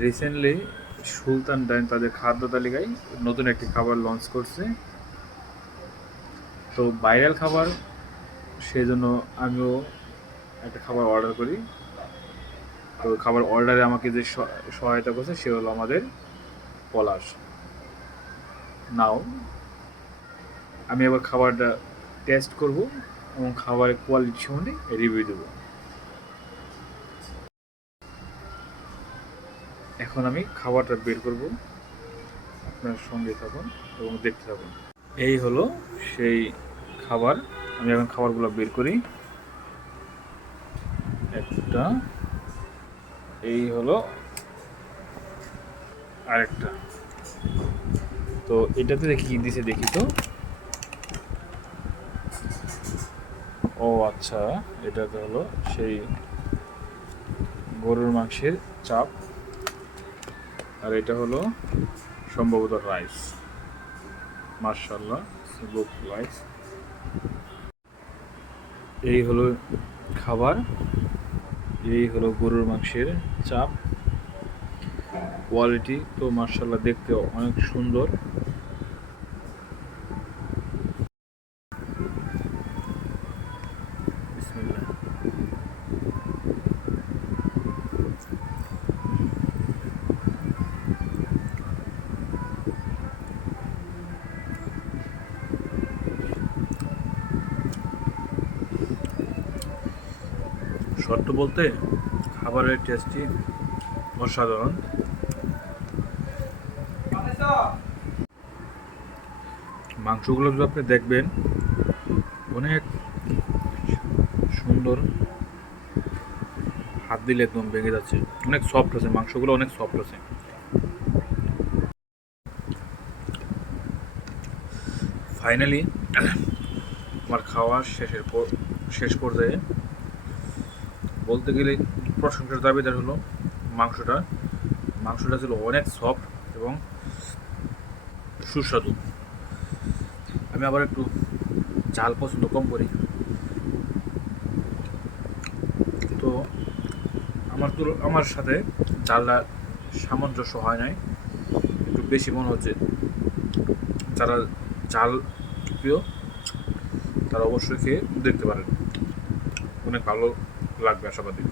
Recently সুলতান ডাইন তাদের খাদ্য তালিকায় নতুন একটি খাবার লঞ্চ করছে। তো ভাইরাল খাবার, সেজন্য আমিও একটা খাবার অর্ডার করি। তো খাবার অর্ডারে আমাকে যে সহ- সহায়তা করছে, সে হলো আমাদের পলাশ। নাও আমি এবার খাবারটা টেস্ট করব এবং খাবারের কোয়ালিটি সম্বন্ধে রিভিউ দেবো। এখন আমি খাবারটা বের করব। আপনার সঙ্গে থাকুন এবং দেখতে থাকুন। এই হলো সেই খাবার। আমি এখন খাবারগুলো বের করি। একটা, এই হলো আরেকটা। তো এটাতে দেখি কি দিছে দেখি তো। ও আচ্ছা এটাতে হলো সেই গরুর মাংসের চাপ। আর এটা হলো সম্ভবত রাইস মার্শাল্লাহ রাইস এই হলো খাবার, এই হলো গরুর মাংসের চাপ। কোয়ালিটি তো মার্শাল্লাহ দেখতে অনেক সুন্দর। বিসমিল্লাহ। সত্য বলতে খাবারের টেস্টই অসাধারণ। মাংসগুলো যদি আপনি দেখবেন, অনেক সুন্দর হাত দিলে একদম ভেঙে যাচ্ছে। অনেক সফট আছে, মাংসগুলো অনেক সফট আছে। ফাইনালি আমার খাওয়া শেষের পর শেষ পর্যায়ে বলতে গেলে প্রশংসার দাবিদার হলো মাংসটা। মাংসটা ছিল অনেক সফট এবং সুস্বাদু। আমি আবার একটু ঝাল পছন্দ কম করি। তো আমার তো আমার সাথে ঝালটা সামঞ্জস্য হয় নাই। একটু বেশি মনে হচ্ছে যারা ঝাল প্রিয়, তারা অবশ্যই খেয়ে দেখতে পারেন। অনেক ভালো লাগবে আশাবাদী।